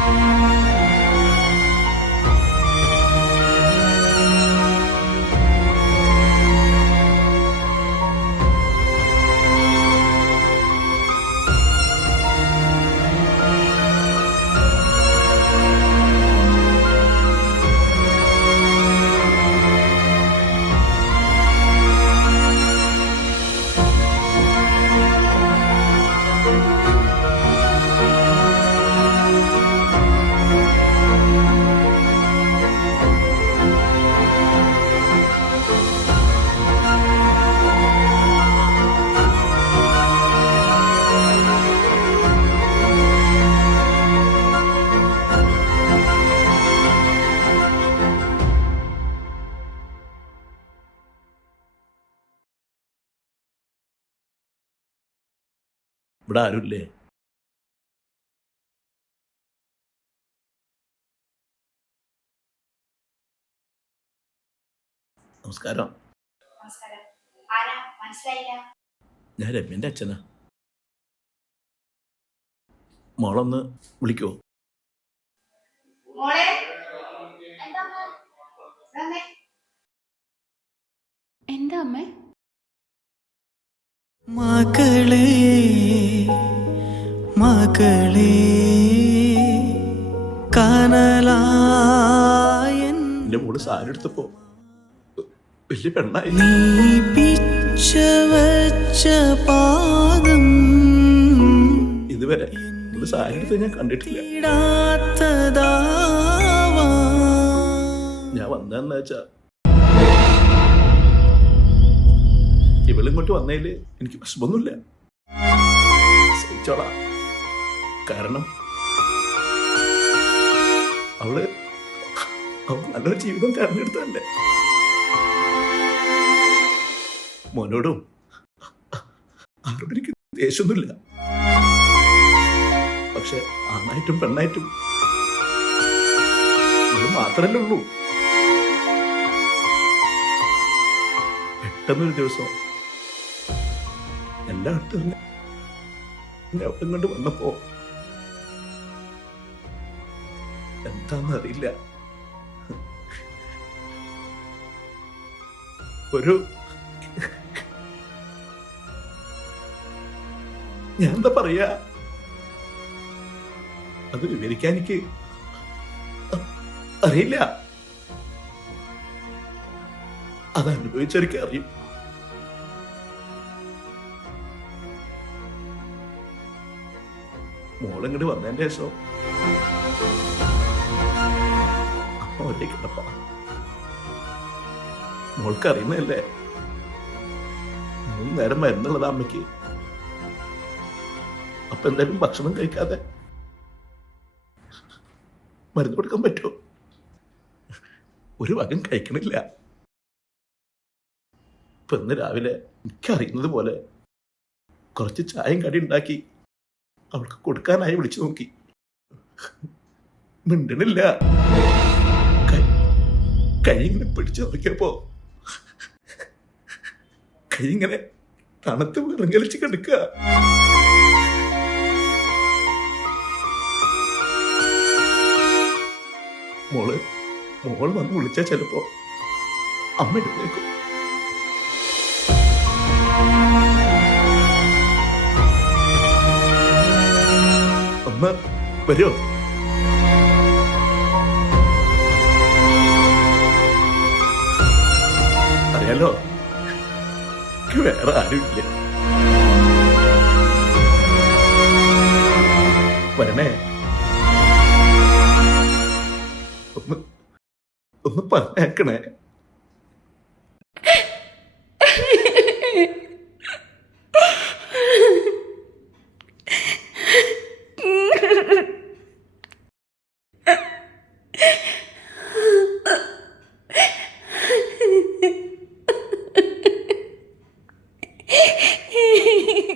Música ഇവിടെ ആരുമില്ലേ? നമസ്കാരം. നമസ്കാരം. ആരാ? മനസ്സിലായില്ല. ഞാൻ രമ്യന്റെ അച്ഛനാ. മോളൊന്ന് വിളിക്കോ? മോളെ? എന്താ അമ്മ? വന്നേ. എന്താ അമ്മേ? മകളെ മകളെ കനലായൻ. എന്റെ മോൾ സാരി എടുത്തപ്പോ വലിയ പെണ്ണായി. നീ പിച്ചവച്ച പാദം ഇതുവരെ ഒരു സാരി എടുത്ത് ഞാൻ കണ്ടിട്ടില്ല. ഞാൻ വന്നതെന്ന് വെച്ചാ ഇവളിങ്ങോട്ട് വന്നതിൽ എനിക്ക് വിഷമൊന്നുമില്ല. സഹിച്ചോളാം. കാരണം അവൾ അവൾ നല്ലൊരു ജീവിതം തെരഞ്ഞെടുത്തതല്ലേ? മോനോടും ആരോടും ദേഷ്യമൊന്നുമില്ല. പക്ഷെ ആണായിട്ടും പെണ്ണായിട്ടും ഇത് മാത്രല്ലേ ഉള്ളൂ. പെട്ടെന്നൊരു ദിവസം എല്ലായിടത്തും കൊണ്ട് വന്നപ്പോ എന്താന്ന് ഒരു ഞാൻ എന്താ പറയാ? അത് വിവരിക്കാൻ എനിക്ക് അറിയില്ല. അത് അനുഭവിച്ചവർക്ക് അറിയും. മോളിങ്ങോട്ട് വന്നതിന്റെ ശേഷം അമ്മ മോൾക്ക് അറിയുന്നതല്ലേ മൂന്ന് നേരം മരുന്നുള്ളത് അമ്മയ്ക്ക്. അപ്പൊ എന്തായാലും ഭക്ഷണം കഴിക്കാതെ മരുന്ന് കൊടുക്കാൻ പറ്റുമോ? ഒരു വകം കഴിക്കണില്ല. ഇപ്പൊ ഇന്ന് രാവിലെ എനിക്കറിയുന്നത് പോലെ കുറച്ച് ചായയും കടി ഉണ്ടാക്കി അവൾക്ക് കൊടുക്കാനായി വിളിച്ചു നോക്കി. മിണ്ടണില്ല. കൈ കൈ ഇങ്ങനെ പിടിച്ചു നോക്കിയപ്പോ കൈയിങ്ങനെ തണുത്ത് വിറങ്ങലിച്ച് കിടക്കുക. മോൾ മോൾ വന്ന് വിളിച്ചാ ചിലപ്പോ അമ്മ എടുത്തേക്കും ഒന്ന് വരുമോ വേറെ ആരുമില്ല വരണേ ഒന്ന് ഒന്ന് പറഞ്ഞേക്കണേ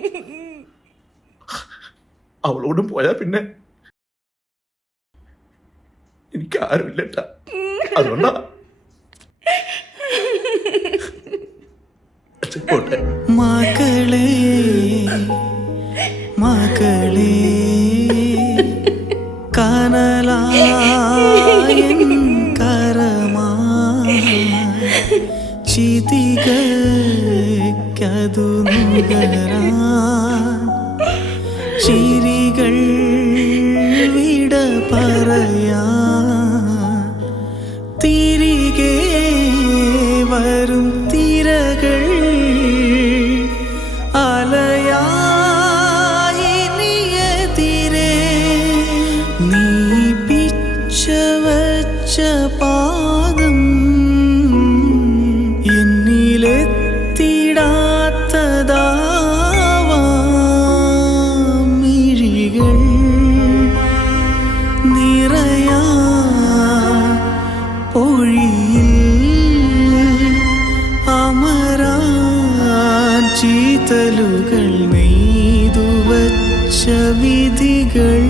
അവളോടും പോയാ പിന്നെ. എനിക്ക് ആരുമില്ല അതുകൊണ്ടാ. അച്ഛൻ ചിതികതു നുകരാൻ ചിരികൾ വിട പറയാ. തിരികെ വരും തിരകൾ അലയായി നീ പിച്ച വച്ച പാദം ശവിധികൾ